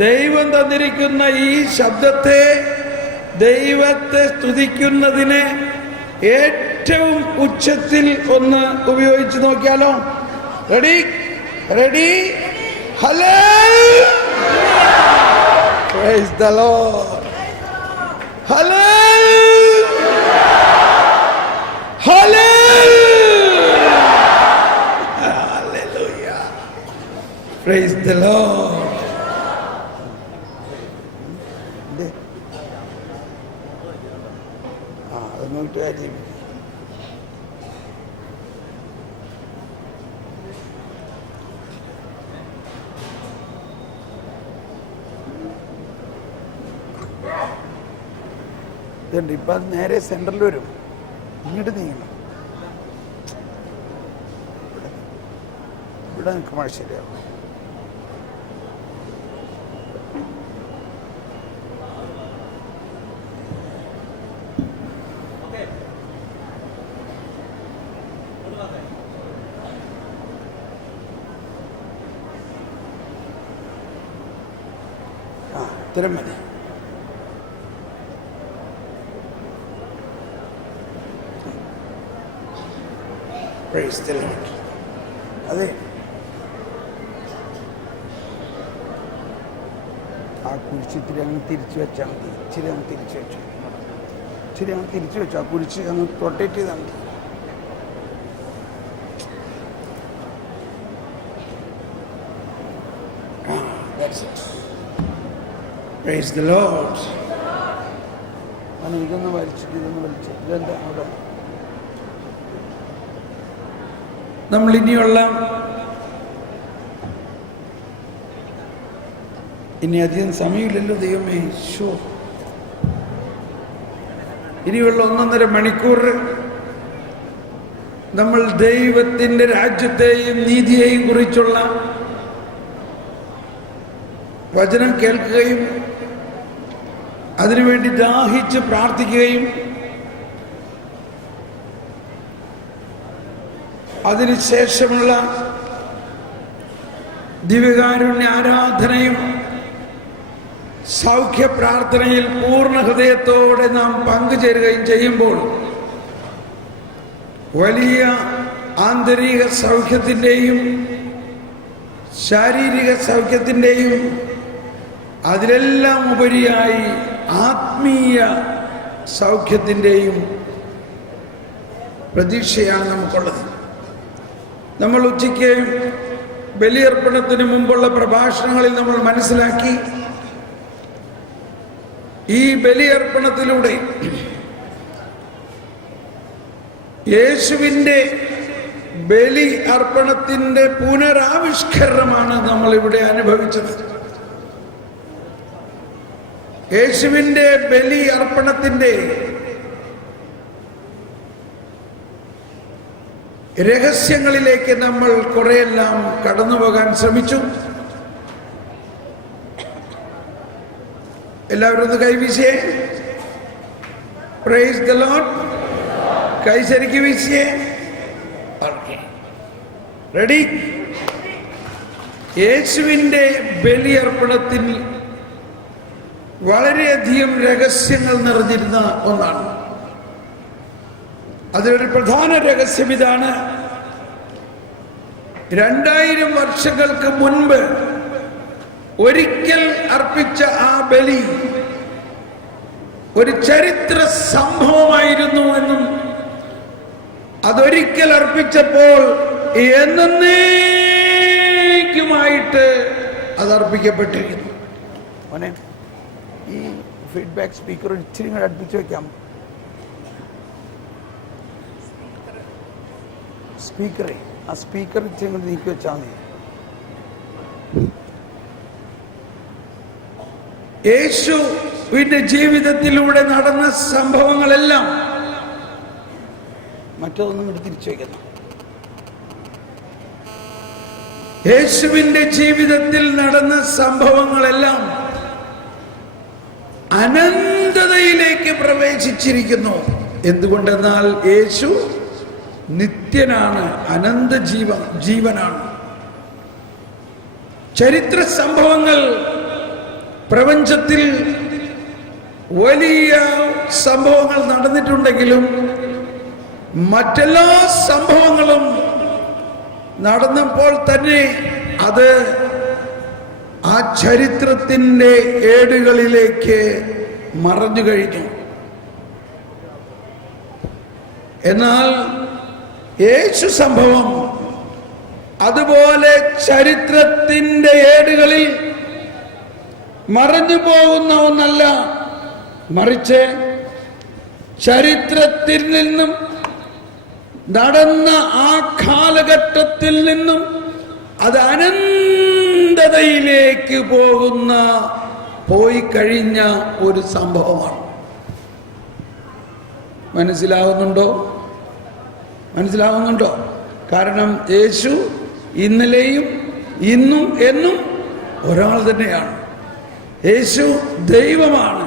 ദൈവം തന്നിരിക്കുന്ന ഈ ശബ്ദത്തെ, ദൈവത്തെ സ്തുതിക്കുന്നതിനെ ഏറ്റവും ഉച്ചത്തിൽ ഒന്ന് ഉപയോഗിച്ച് നോക്കിയാലോ? Ready ready hallelujah, praise the Lord, hallelujah, hallelujah, hallelujah, praise the Lord. ഇപ്പൊ അത് നേരെ സെന്ററിൽ വരും, ഇങ്ങോട്ട് നീങ്ങണം. ഇവിടെ നിൽക്കുമ്പോൾ ശരിയാവും. ഇത്തരം മതി. Praise the Lord. അതെ, ആ കുരിശ് ഇത്തിരി അങ്ങ് തിരിച്ചു വെച്ചാൽ മതി. ഇച്ചിരി അങ്ങ് തിരിച്ചു വെച്ചു, ഇച്ചിരി അങ്ങ് തിരിച്ചു വെച്ചു. ആ കുരിശ് അങ്ങ് റൊട്ടേറ്റ് ചെയ്താൽ മതി. That's it. Praise the Lord. ഇതൊന്ന് വലിച്ചിട്ട് ഇതെന്താ അവിടെ? നമ്മൾ ഇനി അധികം സമയമില്ലല്ലോ ദൈവമേ. ഇനിയുള്ള 1.5 മണിക്കൂർ നമ്മൾ ദൈവത്തിൻ്റെ രാജ്യത്തെയും നീതിയെയും കുറിച്ചുള്ള വചനം കേൾക്കുകയും അതിനുവേണ്ടി ദാഹിച്ച് പ്രാർത്ഥിക്കുകയും അതിനുശേഷമുള്ള ദിവ്യകാരുണ്യ ആരാധനയും സൗഖ്യ പ്രാർത്ഥനയിൽ പൂർണ്ണ ഹൃദയത്തോടെ നാം പങ്കുചേരുകയും ചെയ്യുമ്പോൾ വലിയ ആന്തരിക സൗഖ്യത്തിൻ്റെയും ശാരീരിക സൗഖ്യത്തിൻ്റെയും അതിലെല്ലാം ഉപരിയായി ആത്മീയ സൗഖ്യത്തിൻ്റെയും പ്രതീക്ഷയാണ് നമുക്കുള്ളത്. നമ്മൾ ഉച്ചയ്ക്ക് ബലിയർപ്പണത്തിന് മുമ്പുള്ള പ്രഭാഷണങ്ങളിൽ നമ്മൾ മനസ്സിലാക്കി, ഈ ബലിയർപ്പണത്തിലൂടെ യേശുവിൻ്റെ ബലി അർപ്പണത്തിൻ്റെ പുനരാവിഷ്കരണമാണ് നമ്മളിവിടെ അനുഭവിച്ചത്. യേശുവിൻ്റെ ബലി അർപ്പണത്തിൻ്റെ രഹസ്യങ്ങളിലേക്ക് നമ്മൾ കുറെയെല്ലാം കടന്നു പോകാൻ ശ്രമിച്ചു. എല്ലാവരും ഒന്ന് കൈവീശിയേ. Praise the Lord. കൈ ശരിക്ക് വീശിയേ. റെഡി. യേശുവിൻ്റെ ബലിയർപ്പണത്തിൽ വളരെയധികം രഹസ്യങ്ങൾ നിറഞ്ഞിരുന്ന ഒന്നാണ്. അതിലൊരു പ്രധാന രഹസ്യം ഇതാണ്: 2000 വർഷങ്ങൾക്ക് മുൻപ് ഒരിക്കൽ അർപ്പിച്ച ആ ബലി ഒരു ചരിത്ര സംഭവമായിരുന്നു എന്നും അതൊരിക്കൽ അർപ്പിച്ചപ്പോൾ എന്നേക്കുമായിട്ട് അത് അർപ്പിക്കപ്പെട്ടിരിക്കുന്നു. മോനെ, ഈ ഫീഡ്ബാക്ക് സ്പീക്കർ ഇച്ചിരി കൂടെ അടുപ്പിച്ച് വെക്കാം. സ്പീക്കറെ, ആ സ്പീക്കർ ഇച്ചിരി കൊണ്ട് നീക്കി വെച്ചാൽ മതി. യേശുവിന്റെ ജീവിതത്തിലൂടെ നടന്ന സംഭവങ്ങളെല്ലാം മറ്റൊന്നും ഇവിടെ തിരിച്ചു വയ്ക്കുന്നു. യേശുവിന്റെ ജീവിതത്തിൽ നടന്ന സംഭവങ്ങളെല്ലാം അനന്തതയിലേക്ക് പ്രവേശിച്ചിരിക്കുന്നു. എന്തുകൊണ്ടെന്നാൽ യേശു നിത്യനാണ്, അനന്ത ജീവനാണ്. ചരിത്ര സംഭവങ്ങൾ പ്രപഞ്ചത്തിൽ വലിയ സംഭവങ്ങൾ നടന്നിട്ടുണ്ടെങ്കിലും മറ്റെല്ലാ സംഭവങ്ങളും നടന്നപ്പോൾ തന്നെ അത് ആ ചരിത്രത്തിൻ്റെ ഏടുകളിലേക്ക് മറഞ്ഞു കഴിഞ്ഞു. എന്നാൽ യേശു സംഭവം അതുപോലെ ചരിത്രത്തിൻ്റെ ഏടുകളിൽ മറഞ്ഞു പോകുന്ന ഒന്നല്ല, മറിച്ച് ചരിത്രത്തിൽ നിന്നും നടന്ന ആ കാലഘട്ടത്തിൽ നിന്നും അത് അനന്തതയിലേക്ക് പോയി കഴിഞ്ഞ ഒരു സംഭവമാണ്. മനസ്സിലാവുന്നുണ്ടോ? കാരണം യേശു ഇന്നലെയും ഇന്നും എന്നും ഒരാൾ തന്നെയാണ്. യേശു ദൈവമാണ്,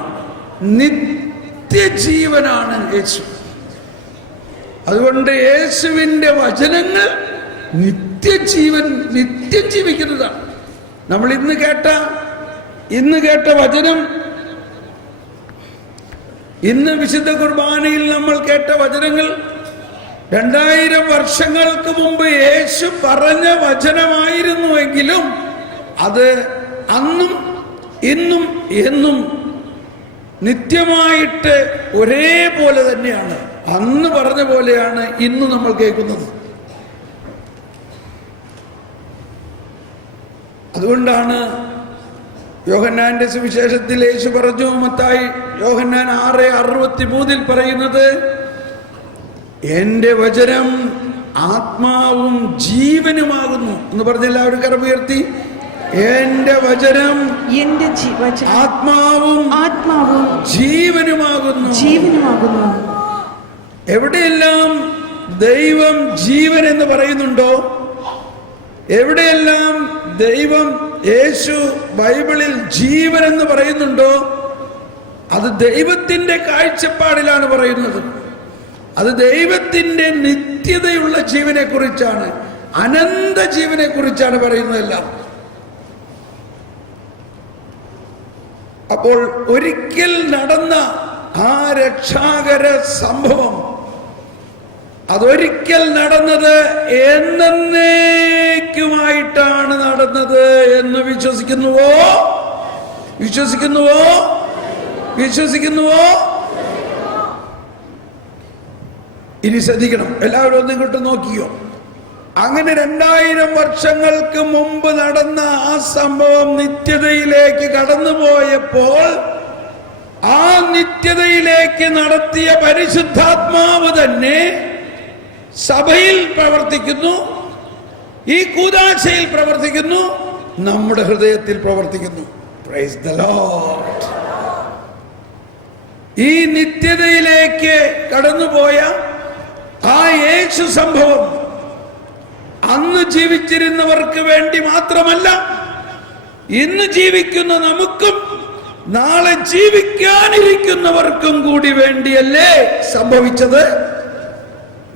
നിത്യജീവനാണ് യേശു. അതുകൊണ്ട് യേശുവിൻ്റെ വചനങ്ങൾ നിത്യം ജീവിക്കുന്നതാണ്. നമ്മൾ ഇന്ന് കേട്ട വചനം, ഇന്ന് വിശുദ്ധ കുർബാനയിൽ നമ്മൾ കേട്ട വചനങ്ങൾ 2000 വർഷങ്ങൾക്ക് മുമ്പ് യേശു പറഞ്ഞ വചനമായിരുന്നുവെങ്കിലും അത് അന്നും ഇന്നും എന്നും നിത്യമായിട്ട് ഒരേപോലെ തന്നെയാണ്. അന്ന് പറഞ്ഞ പോലെയാണ് ഇന്ന് നമ്മൾ കേൾക്കുന്നത്. അതുകൊണ്ടാണ് യോഹന്നാന്റെ സുവിശേഷത്തിൽ യേശു പറഞ്ഞു, മത്തായി യോഹന്നാൻ 6:63 പറയുന്നത്, എന്റെ വചനം ആത്മാവും ജീവനുമാകുന്നു എന്ന് പറഞ്ഞ എല്ലാവരും കരമുയർത്തി. എന്റെ വചനം ആത്മാവും ജീവനുമാകുന്നു. എവിടെയെല്ലാം ദൈവം ജീവൻ എന്ന് പറയുന്നുണ്ടോ, എവിടെയെല്ലാം ദൈവം യേശു ബൈബിളിൽ ജീവൻ എന്ന് പറയുന്നുണ്ടോ, അത് ദൈവത്തിന്റെ കാഴ്ചപ്പാടിലാണ് പറയുന്നത്. അത് ദൈവത്തിന്റെ നിത്യതയുള്ള ജീവനെ കുറിച്ചാണ്, അനന്ത ജീവനെ കുറിച്ചാണ് പറയുന്നതെല്ലാം. അപ്പോൾ ഒരിക്കൽ നടന്ന ആ രക്ഷാകര സംഭവം, അതൊരിക്കൽ നടന്നത് എന്നേക്കുമായിട്ടാണ് നടന്നത് എന്ന് വിശ്വസിക്കുന്നുവോ? ഇനി ശ്രദ്ധിക്കണം, എല്ലാവരും ഒന്നും ഇങ്ങോട്ട് നോക്കിയോ. അങ്ങനെ 2000 വർഷങ്ങൾക്ക് മുമ്പ് നടന്ന ആ സംഭവം നിത്യതയിലേക്ക് കടന്നുപോയപ്പോൾ ആ നിത്യതയിലേക്ക് നടത്തിയ പരിശുദ്ധാത്മാവ് തന്നെ സഭയിൽ പ്രവർത്തിക്കുന്നു, ഈ കൂദാശയിൽ പ്രവർത്തിക്കുന്നു, നമ്മുടെ ഹൃദയത്തിൽ പ്രവർത്തിക്കുന്നു. Praise the Lord. ഈ നിത്യതയിലേക്ക് കടന്നുപോയ ആ യേശു സംഭവം അന്ന് ജീവിച്ചിരുന്നവർക്ക് വേണ്ടി മാത്രമല്ല, ഇന്ന് ജീവിക്കുന്ന നമുക്കും നാളെ ജീവിക്കാനിരിക്കുന്നവർക്കും കൂടി വേണ്ടിയല്ലേ സംഭവിച്ചത്?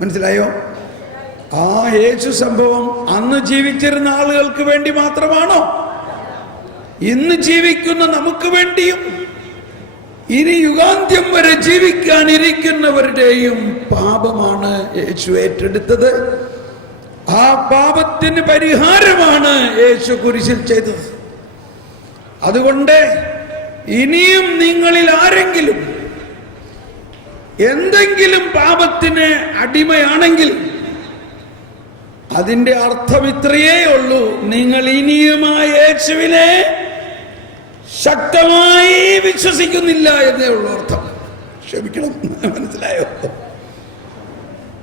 മനസ്സിലായോ? ആ യേശു സംഭവം അന്ന് ജീവിച്ചിരുന്ന ആളുകൾക്ക് വേണ്ടി മാത്രമാണോ? ഇന്ന് ജീവിക്കുന്ന നമുക്ക് വേണ്ടിയും ഇനി യുഗാന്ത്യം വരെ ജീവിക്കാനിരിക്കുന്നവരുടെയും പാപമാണ് യേശു ഏറ്റെടുത്തത്. ആ പാപത്തിന് പരിഹാരമാണ് യേശു കുരിശിൽ ചെയ്തത്. അതുകൊണ്ട് ഇനിയും നിങ്ങളിൽ ആരെങ്കിലും എന്തെങ്കിലും പാപത്തിന് അടിമയാണെങ്കിൽ അതിന്റെ അർത്ഥം ഇത്രയേ ഉള്ളൂ, നിങ്ങൾ ഇനിയുമായ യേശുവിനെ ശക്തമായി വിശ്വസിക്കുന്നില്ല എന്നേ ഉള്ളൂ അർത്ഥം. ക്ഷമിക്കണം, മനസ്സിലായോ?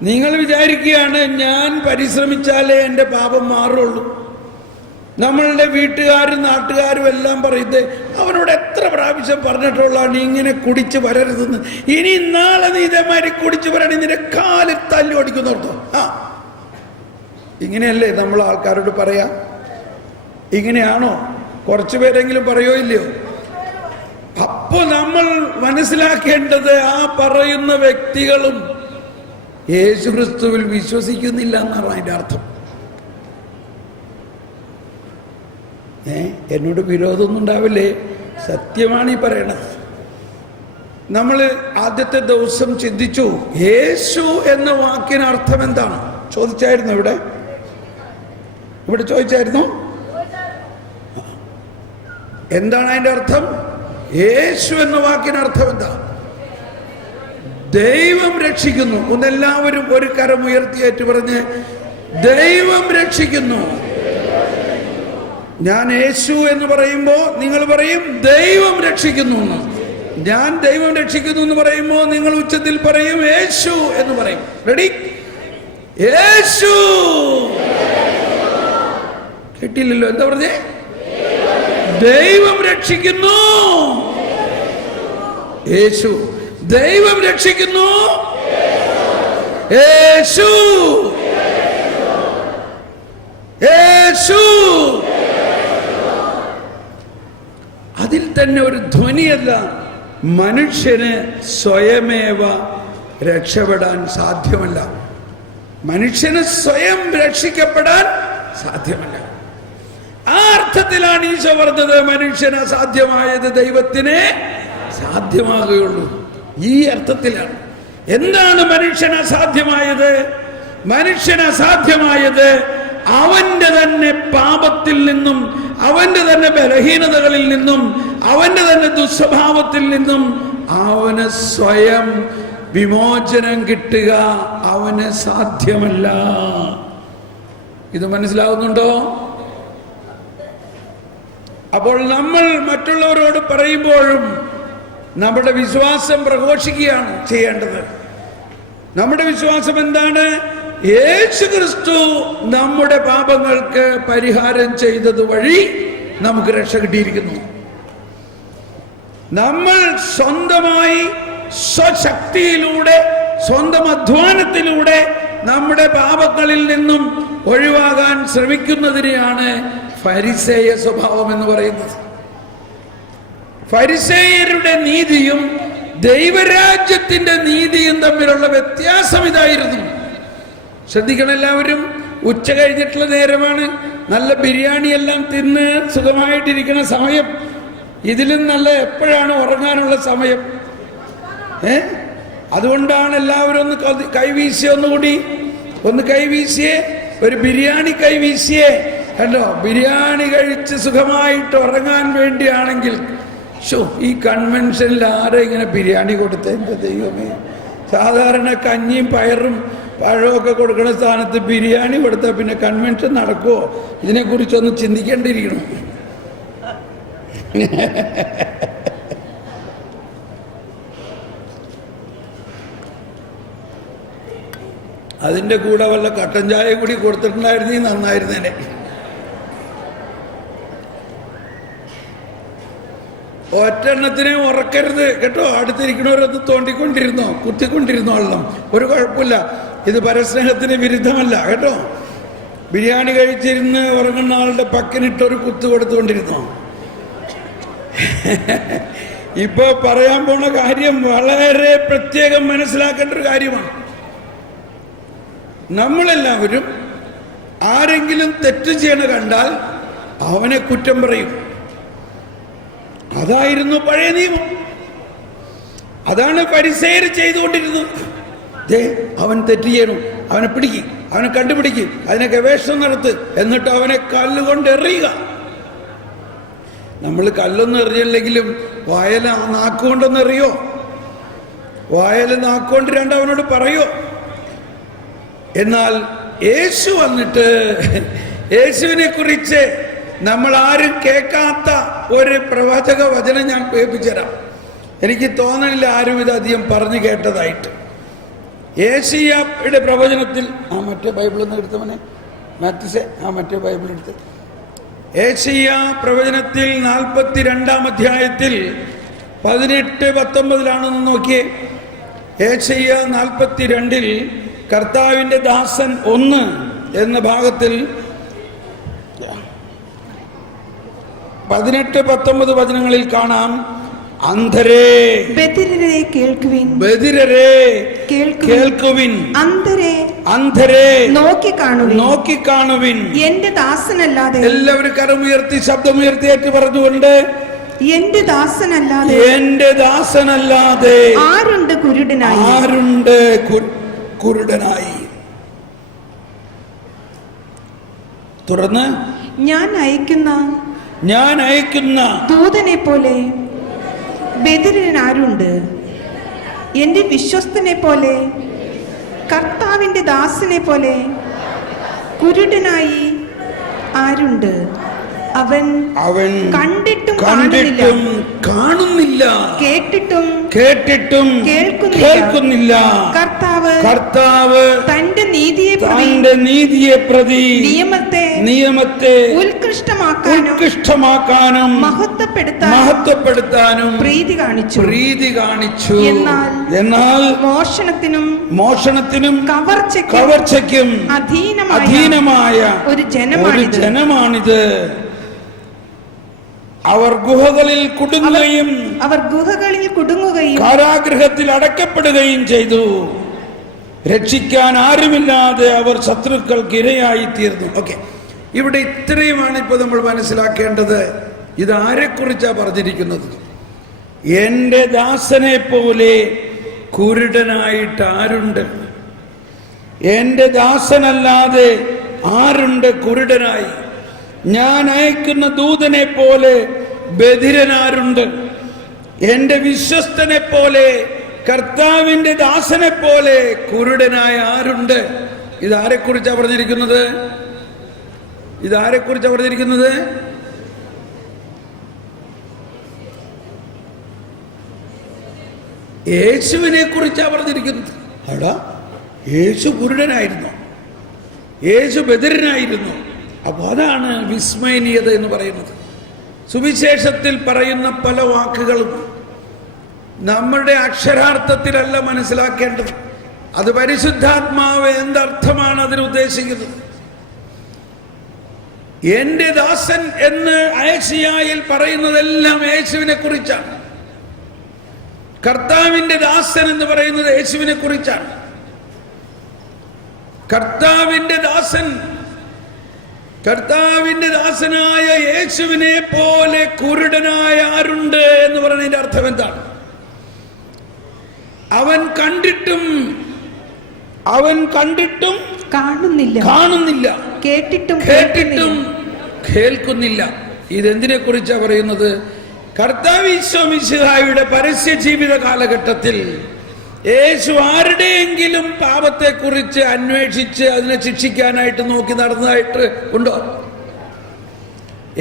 നിങ്ങൾ വിചാരിക്കുകയാണ് ഞാൻ പരിശ്രമിച്ചാലേ എൻ്റെ പാപം മാറുള്ളൂ. നമ്മളുടെ വീട്ടുകാരും നാട്ടുകാരും എല്ലാം പറയുന്നത് അവനോട് എത്ര പ്രാവശ്യം പറഞ്ഞിട്ടുള്ളതാണ് ഇങ്ങനെ കുടിച്ച് വരരുതെന്ന്. ഇനി നാളെ നീ ഇതേമാതിരി കുടിച്ച് വരണി നിന്റെ കാലിൽ തല്ലി ഓടിക്കുന്നോർത്തോ. ഇങ്ങനെയല്ലേ നമ്മൾ ആൾക്കാരോട് പറയാ? ഇങ്ങനെയാണോ? കുറച്ചു പേരെങ്കിലും പറയോ ഇല്ലയോ? അപ്പൊ നമ്മൾ മനസ്സിലാക്കേണ്ടത് ആ പറയുന്ന വ്യക്തികളും യേശു ക്രിസ്തുവിൽ വിശ്വസിക്കുന്നില്ല എന്നാണ് അതിൻ്റെ അർത്ഥം. എന്നോട് വിരോധമൊന്നും ഉണ്ടാവില്ലേ? സത്യമാണ് ഈ പറയണത്. നമ്മൾ ആദ്യത്തെ ദിവസം ചിന്തിച്ചു യേശു എന്ന വാക്കിന് അർത്ഥം എന്താണ് ചോദിച്ചായിരുന്നു. ഇവിടെ ചോദിച്ചായിരുന്നു എന്താണ് അതിന്റെ അർത്ഥം. യേശു എന്ന വാക്കിന് അർത്ഥം എന്താ? ദൈവം രക്ഷിക്കുന്നു. ഒന്നെല്ലാവരും ഒരു കരം ഉയർത്തിയേറ്റ് പറഞ്ഞ് ദൈവം രക്ഷിക്കുന്നു. ഞാൻ യേശു എന്ന് പറയുമ്പോ നിങ്ങൾ പറയും ദൈവം രക്ഷിക്കുന്നു എന്ന്. ഞാൻ ദൈവം രക്ഷിക്കുന്നു എന്ന് പറയുമ്പോ നിങ്ങൾ ഉച്ചത്തിൽ പറയും യേശു എന്ന് പറയും. റെഡി? യേശു. കേട്ടില്ലല്ലോ, എന്താ പറഞ്ഞേ? ദൈവം രക്ഷിക്കുന്നു. യേശു. ദൈവം രക്ഷിക്കുന്നു. യേശു. യേശു. അതിൽ തന്നെ ഒരു ധ്വനിയല്ല. മനുഷ്യന് സ്വയമേവ രക്ഷപ്പെടാൻ സാധ്യമല്ല. മനുഷ്യന് സ്വയം രക്ഷിക്കപ്പെടാൻ സാധ്യമല്ല. ആ അർത്ഥത്തിലാണ് ഈശോ പറഞ്ഞത് മനുഷ്യന് അസാധ്യമായത് ദൈവത്തിന് സാധ്യമാകുകയുള്ളൂ. ഈ അർത്ഥത്തിലാണ്. എന്താണ് മനുഷ്യന് അസാധ്യമായത്? മനുഷ്യന് അസാധ്യമായത് അവന്റെ തന്നെ പാപത്തിൽ നിന്നും, അവന്റെ തന്നെ ബലഹീനതകളിൽ നിന്നും, അവന്റെ തന്നെ ദുസ്വഭാവത്തിൽ നിന്നും അവന് സ്വയം വിമോചനം കിട്ടുക അവന് സാധ്യമല്ല. ഇത് മനസ്സിലാവുന്നുണ്ടോ? അപ്പോൾ നമ്മൾ മറ്റുള്ളവരോട് പറയുമ്പോഴും നമ്മുടെ വിശ്വാസം പ്രഘോഷിക്കുകയാണ് ചെയ്യേണ്ടത്. നമ്മുടെ വിശ്വാസം എന്താണ്? യേശുക്രിസ്തു നമ്മുടെ പാപങ്ങൾക്ക് പരിഹാരം ചെയ്തത് വഴി നമുക്ക് രക്ഷ കിട്ടിയിരിക്കുന്നു. നമ്മൾ സ്വന്തമായി സ്വശക്തിയിലൂടെ, സ്വന്തം അധ്വാനത്തിലൂടെ നമ്മുടെ പാപങ്ങളിൽ നിന്നും ഒഴിവാകാൻ ശ്രമിക്കുന്നതിനെയാണ് ഫരിസേയ സ്വഭാവം എന്ന് പറയുന്നത്. ഫരിസേയരുടെ നീതിയും ദൈവരാജ്യത്തിന്റെ നീതിയും തമ്മിലുള്ള വ്യത്യാസം ഇതായിരുന്നു. ശ്രദ്ധിക്കണം എല്ലാവരും. ഉച്ച കഴിഞ്ഞിട്ടുള്ള നേരമാണ്. നല്ല ബിരിയാണി എല്ലാം തിന്ന് സുഖമായിട്ടിരിക്കുന്ന സമയം. ഇതിലും നല്ല എപ്പോഴാണ് ഉറങ്ങാനുള്ള സമയം? അതുകൊണ്ടാണ് എല്ലാവരും ഒന്ന് കൈവീശിയ, ഒന്നുകൂടി ഒന്ന് കൈവീശിയേ, ഒരു ബിരിയാണി കൈവീശിയേ. കണ്ടോ, ബിരിയാണി കഴിച്ച് സുഖമായിട്ട് ഉറങ്ങാൻ വേണ്ടിയാണെങ്കിൽ ഈ കൺവെൻഷനിൽ ആരെ ഇങ്ങനെ ബിരിയാണി കൊടുത്തേ? എൻ്റെ ദൈവമേ, സാധാരണ കഞ്ഞിയും പയറും പഴമൊക്കെ കൊടുക്കുന്ന സ്ഥാനത്ത് ബിരിയാണി കൊടുത്താൽ പിന്നെ കൺവെൻഷൻ നടക്കുമോ? ഇതിനെക്കുറിച്ചൊന്ന് ചിന്തിക്കേണ്ടിയിരിക്കണം. അതിൻ്റെ കൂടെ വല്ല കട്ടൻ ചായ കൂടി കൊടുത്തിട്ടുണ്ടായിരുന്നെങ്കിൽ നന്നായിരുന്നേനെ. ഒറ്റെണ്ണത്തിനെ ഉറക്കരുത് കേട്ടോ. അടുത്തിരിക്കണവരൊന്ന് തോണ്ടിക്കൊണ്ടിരുന്നോ, കുത്തിക്കൊണ്ടിരുന്നോ വെള്ളം, ഒരു കുഴപ്പമില്ല. ഇത് പരസ്നേഹത്തിന് വിരുദ്ധമല്ല കേട്ടോ. ബിരിയാണി കഴിച്ചിരുന്ന് ഉറങ്ങുന്ന ആളുടെ പക്കനിട്ടൊരു കുത്ത് കൊടുത്തുകൊണ്ടിരുന്നോ? ഇപ്പൊ പറയാൻ പോണ കാര്യം വളരെ പ്രത്യേകം മനസ്സിലാക്കേണ്ട ഒരു കാര്യമാണ്. നമ്മളെല്ലാവരും ആരെങ്കിലും തെറ്റ് ചെയ്യണ കണ്ടാൽ അവനെ കുറ്റം പറയും. അതായിരുന്നു പഴയ നിയമം. അതാണ് ഫരിസേയർ ചെയ്തുകൊണ്ടിരുന്നത്. അവൻ തെറ്റ് ചെയ്യണം, അവനെ പിടിക്കും, അവനെ കണ്ടുപിടിക്കും, അതിനെ ഗവേഷണം നടത്ത്, എന്നിട്ട് അവനെ കല്ലുകൊണ്ട് എറിയുക. നമ്മൾ കല്ലൊന്നും എറിഞ്ഞില്ലെങ്കിലും വായല നാക്കുകൊണ്ടൊന്ന് എറിയോ? വായല നാക്കുകൊണ്ട് അവനോട് പറയോ? എന്നാൽ യേശു വന്നിട്ട് യേശുവിനെ കുറിച്ച് നമ്മൾ ആരും കേൾക്കാത്ത ഒരു പ്രവാചക വചനം ഞാൻ കേൾപ്പിച്ചു തരാം. എനിക്ക് തോന്നണില്ല ആരും ഇതധികം പറഞ്ഞു കേട്ടതായിട്ട്. യേശയ്യായുടെ പ്രവചനത്തിൽ, മറ്റേ ബൈബിളൊന്ന് എടുത്തവനെ മാത്യുസേ, മറ്റേ ബൈബിൾ എടുത്ത്. യേശയ്യ പ്രവചനത്തിൽ 42-ാം അധ്യായത്തിൽ 18-19 നോക്കിയേ. യേശയ്യ 42-ൽ കർത്താവിന്റെ ദാസൻ 1 എന്ന ഭാഗത്തിൽ 18-19 വചനങ്ങളിൽ കാണാം. അന്ധരേ കേൾക്കുവിൻ, അന്ധരേ നോക്കിക്കാണുവിൻ. എന്റെ ദാസനല്ലാതെ. എല്ലാവരും കരമുയർത്തി ശബ്ദമുയർത്തിയേറ്റ് പറഞ്ഞുകൊണ്ട് എന്റെ ദാസനല്ലാതെ ആരുണ്ട് കുരുടനായി? തുടർന്ന് ഞാൻ അയക്കുന്ന ദൂതനെ പോലെ ബധിരൻ ആരുണ്ട്? എന്റെ വിശ്വസ്തനെ പോലെ, കർത്താവിന്റെ ദാസനെ പോലെ കുരുടനായി ആരുണ്ട്? അവൻ കണ്ടിട്ടും കാണുന്നില്ല, കേട്ടിട്ടും കേൾക്കുന്നില്ല. കർത്താവ് തന്റെ നീതിയെ പ്രതി നിയമത്തെ ഉത്കൃഷ്ടമാക്കാനും മഹത്വപ്പെടുത്താനും പ്രീതി കാണിച്ചു. എന്നാൽ മോഷണത്തിനും കവർച്ചയ്ക്കും അധീനമായ ഒരു ജനമാണിത്. അവർ ഗുഹകളിൽ കുടുങ്ങുകയും കാരാഗൃഹത്തിൽ അടയ്ക്കപ്പെടുകയും ചെയ്തു. രക്ഷിക്കാൻ ആരുമില്ലാതെ അവർ ശത്രുക്കൾക്ക് ഇരയായി തീർന്നു. ഓക്കെ, ഇവിടെ ഇത്രയുമാണ് ഇപ്പൊ നമ്മൾ മനസ്സിലാക്കേണ്ടത്. ഇത് ആരെക്കുറിച്ചാ പറഞ്ഞിരിക്കുന്നത്? എന്റെ ദാസനെ പോലെ കുരുടനായിട്ട് ആരുണ്ട്? എന്റെ ദാസനല്ലാതെ ആരുണ്ട് കുരുടനായി? ഞാൻ അയക്കുന്ന ദൂതനെ പോലെ ബധിരനാരുണ്ട്? എന്റെ വിശ്വസ്തനെ പോലെ, കർത്താവിന്റെ ദാസനെ പോലെ കുരുടനായ ആരുണ്ട്? ഇതാരെക്കുറിച്ചാ പറഞ്ഞിരിക്കുന്നത്? യേശുവിനെ കുറിച്ചാ പറഞ്ഞിരിക്കുന്നത്. അടാ, യേശു കുരുടനായിരുന്നു, യേശു ബധിരനായിരുന്നു. അപ്പൊ അതാണ് വിസ്മയനീയത എന്ന് പറയുന്നത്. സുവിശേഷത്തിൽ പറയുന്ന പല വാക്കുകളും നമ്മുടെ അക്ഷരാർത്ഥത്തിലല്ല മനസ്സിലാക്കേണ്ടത്. അത് പരിശുദ്ധാത്മാവ് എന്തർത്ഥമാണ് അതിന് ഉദ്ദേശിക്കുന്നത്. എന്റെ ദാസൻ എന്ന് യേശയ്യായിൽ പറയുന്നതെല്ലാം യേശുവിനെ കുറിച്ചാണ്. കർത്താവിന്റെ ദാസൻ എന്ന് പറയുന്നത് യേശുവിനെ കുറിച്ചാണ്. കർത്താവിന്റെ ദാസനായ യേശുവിനെ പോലെ കുരുടനായ ആരുണ്ട് എന്ന് പറയുന്നതിന്റെ അർത്ഥം എന്താണ്? അവൻ കണ്ടിട്ടും കാണുന്നില്ല, കേട്ടിട്ടും കേൾക്കുന്നില്ല. ഇതെന്തിനെ കുറിച്ചാ പറയുന്നത്? കർത്താവ് ഈശോ മിശിഹായുടെ പരസ്യ ജീവിത കാലഘട്ടത്തിൽ യേശു ആരുടെയെങ്കിലും പാപത്തെക്കുറിച്ച് അന്വേഷിച്ച് അതിനെ ശിക്ഷിക്കാനായിട്ട് നോക്കി നടന്നതായിട്ട് ഉണ്ടോ?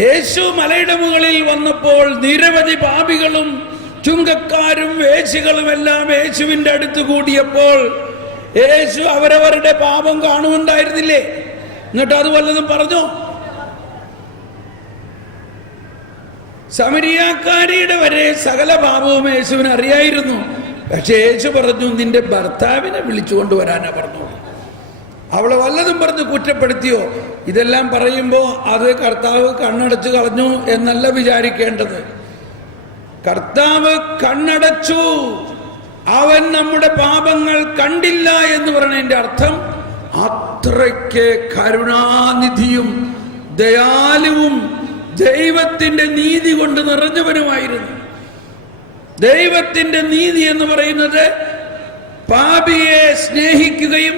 യേശു മലയുടെ മുകളിൽ വന്നപ്പോൾ നിരവധി പാപികളും ചുങ്കക്കാരും വേശ്യകളും എല്ലാം യേശുവിന്റെ അടുത്ത് കൂടിയപ്പോൾ യേശു അവരവരുടെ പാപം കാണുന്നുണ്ടായിരുന്നില്ലേ? എന്നിട്ട് അത് വല്ലതും പറഞ്ഞോ? സമരിയാക്കാരിയുടെ വരെ സകല പാപവും യേശുവിന് അറിയായിരുന്നു. പക്ഷെ യേശു പറഞ്ഞു, നിന്റെ ഭർത്താവിനെ വിളിച്ചുകൊണ്ടുവരാനാ പറഞ്ഞു. അവളെ വല്ലതും പറഞ്ഞ് കുറ്റപ്പെടുത്തിയോ? ഇതെല്ലാം പറയുമ്പോ അത് കർത്താവ് കണ്ണടച്ചു കളഞ്ഞു എന്നല്ല വിചാരിക്കേണ്ടത്. കർത്താവ് കണ്ണടച്ചു, അവൻ നമ്മുടെ പാപങ്ങൾ കണ്ടില്ല എന്ന് പറയുന്നതിന്റെ അർത്ഥം അത്രയ്ക്ക് കരുണാനിധിയും ദയാലുവും ദൈവത്തിന്റെ നീതി കൊണ്ട് നിറഞ്ഞവനുമായിരുന്നു. ദൈവത്തിന്റെ നീതി എന്ന് പറയുന്നത് പാപിയെ സ്നേഹിക്കുകയും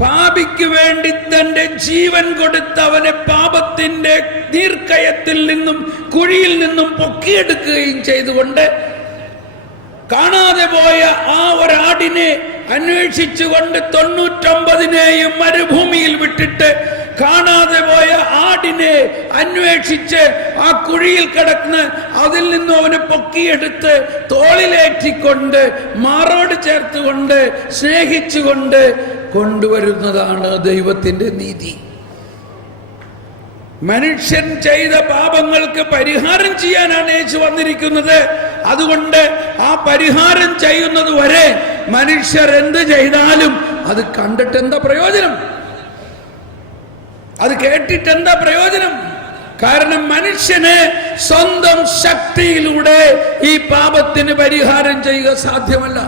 പാപിക്ക് വേണ്ടി തന്റെ ജീവൻ കൊടുത്ത് അവനെ പാപത്തിന്റെ നീർക്കയത്തിൽ നിന്നും കുഴിയിൽ നിന്നും പൊക്കിയെടുക്കുകയും ചെയ്തുകൊണ്ട് കാണാതെ പോയ ആ ഒരാടിനെ അന്വേഷിച്ചുകൊണ്ട് 99 മരുഭൂമിയിൽ വിട്ടിട്ട് കാണാതെ പോയ ആടിനെ അന്വേഷിച്ച് ആ കുഴിയിൽ കിടന്ന് അതിൽ നിന്നും അവനെ പൊക്കിയെടുത്ത് തോളിലേറ്റിക്കൊണ്ട് മാറോട് ചേർത്തുകൊണ്ട് സ്നേഹിച്ചുകൊണ്ട് കൊണ്ടുവരുന്നതാണ് ദൈവത്തിന്റെ നീതി. മനുഷ്യൻ ചെയ്ത പാപങ്ങൾക്ക് പരിഹാരം ചെയ്യാനാണ് യേശു വന്നിരിക്കുന്നത്. അതുകൊണ്ട് ആ പരിഹാരം ചെയ്യുന്നത് വരെ മനുഷ്യർ എന്ത് ചെയ്താലും അത് കണ്ടിട്ട് എന്താ പ്രയോജനം? അത് കേട്ടിട്ട് എന്താ പ്രയോജനം? കാരണം മനുഷ്യന് സ്വന്തം ശക്തിയിലൂടെ ഈ പാപത്തിന് പരിഹാരം ചെയ്യുക സാധ്യമല്ല.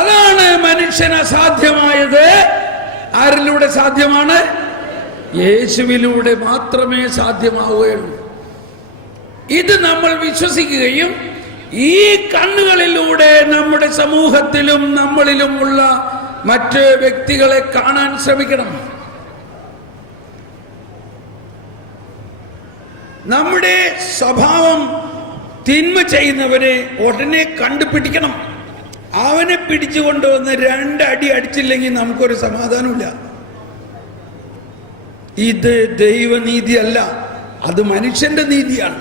അതാണ് മനുഷ്യന് അസാധ്യമായത്. ആരിലൂടെ സാധ്യമാണ്? യേശുവിലൂടെ മാത്രമേ സാധ്യമാവുകയുള്ളൂ. ഇത് നമ്മൾ വിശ്വസിക്കുകയും ഈ കണ്ണുകളിലൂടെ നമ്മുടെ സമൂഹത്തിലും നമ്മളിലുമുള്ള മറ്റ് വ്യക്തികളെ കാണാൻ ശ്രമിക്കണം. നമ്മുടെ സ്വഭാവം തിന്മ ചെയ്യുന്നവനെ ഉടനെ കണ്ടുപിടിക്കണം. അവനെ പിടിച്ചു കൊണ്ടുവന്ന് 2 അടി അടിച്ചില്ലെങ്കിൽ നമുക്കൊരു സമാധാനമില്ല. ഇത് ദൈവനീതിയല്ല, അത് മനുഷ്യന്റെ നീതിയാണ്.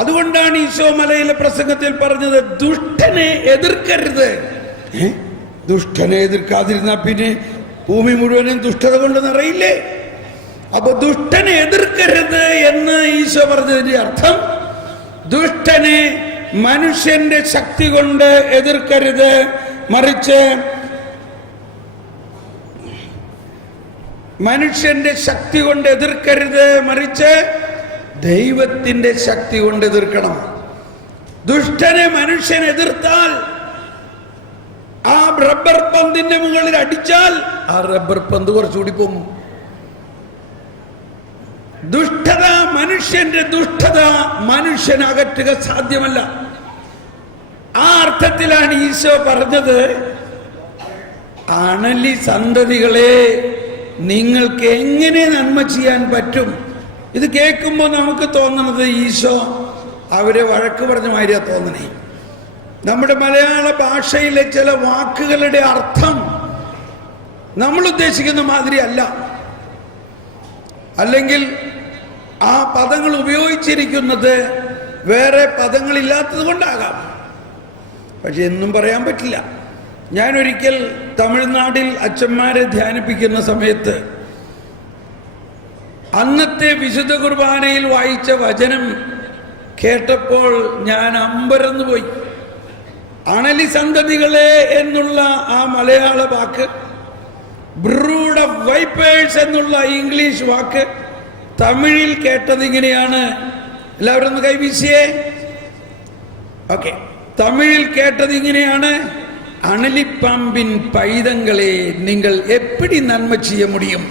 അതുകൊണ്ടാണ് ഈശോ മലയിലെ പ്രസംഗത്തിൽ പറഞ്ഞത്, ദുഷ്ടനെ എതിർക്കരുത്. ദുഷ്ടനെ എതിർക്കാതിരുന്ന പിന്നെ ഭൂമി മുഴുവനും ദുഷ്ടത കൊണ്ട് നിറയില്ലേ? അപ്പൊ ദുഷ്ടനെ എതിർക്കരുത് എന്ന് ഈശോ പറഞ്ഞതിന്റെ അർത്ഥം, ദുഷ്ടനെ മനുഷ്യന്റെ ശക്തി കൊണ്ട് എതിർക്കരുത്, മറിച്ച് മനുഷ്യന്റെ ശക്തി കൊണ്ട് എതിർക്കരുത്, മറിച്ച് ദൈവത്തിന്റെ ശക്തി കൊണ്ട് എതിർക്കണം. ദുഷ്ടനെ മനുഷ്യൻ എതിർത്താൽ, ആ റബ്ബർ പന്തിന്റെ മുകളിൽ അടിച്ചാൽ ആ റബ്ബർ പന്ത് കുറച്ചുകൂടി പോകും. ദുഷ്ടത, മനുഷ്യന്റെ ദുഷ്ടത മനുഷ്യൻ അകറ്റുക സാധ്യമല്ല. ആ അർത്ഥത്തിലാണ് ഈശോ പറഞ്ഞത്, അണലി സന്തതികളെ, നിങ്ങൾക്ക് എങ്ങനെ നന്മ ചെയ്യാൻ പറ്റും? ഇത് കേൾക്കുമ്പോൾ നമുക്ക് തോന്നുന്നത് ഈശോ അവരെ വഴക്ക് പറഞ്ഞ മാതിരിയാ തോന്നണേ. നമ്മുടെ മലയാള ഭാഷയിലെ ചില വാക്കുകളുടെ അർത്ഥം നമ്മൾ ഉദ്ദേശിക്കുന്ന മാതിരി അല്ല, അല്ലെങ്കിൽ ആ പദങ്ങൾ ഉപയോഗിച്ചിരിക്കുന്നത് വേറെ പദങ്ങളില്ലാത്തത് കൊണ്ടാകാം. പക്ഷെ എന്നും പറയാൻ പറ്റില്ല. ഞാനൊരിക്കൽ തമിഴ്നാട്ടിൽ അച്ഛന്മാരെ ധ്യാനിപ്പിക്കുന്ന സമയത്ത് അന്നത്തെ വിശുദ്ധ കുർബാനയിൽ വായിച്ച വചനം കേട്ടപ്പോൾ ഞാൻ അമ്പരന്ന് പോയി. അണലി സന്തതികളെ എന്നുള്ള ആ മലയാള വാക്ക്, ബ്രൂഡ് ഓഫ് വൈപ്പേഴ്സ് എന്നുള്ള ഇംഗ്ലീഷ് വാക്ക് തമിഴിൽ കേട്ടത് ഇങ്ങനെയാണ്. എല്ലാവരും ഒന്ന് കൈവീശിയേ. ഓക്കെ, തമിഴിൽ കേട്ടത് ഇങ്ങനെയാണ്, അണലിപ്പാമ്പിൻ പൈതങ്ങളെ നിങ്ങൾ എപ്പടി നന്മ ചെയ്യ മുടിയും.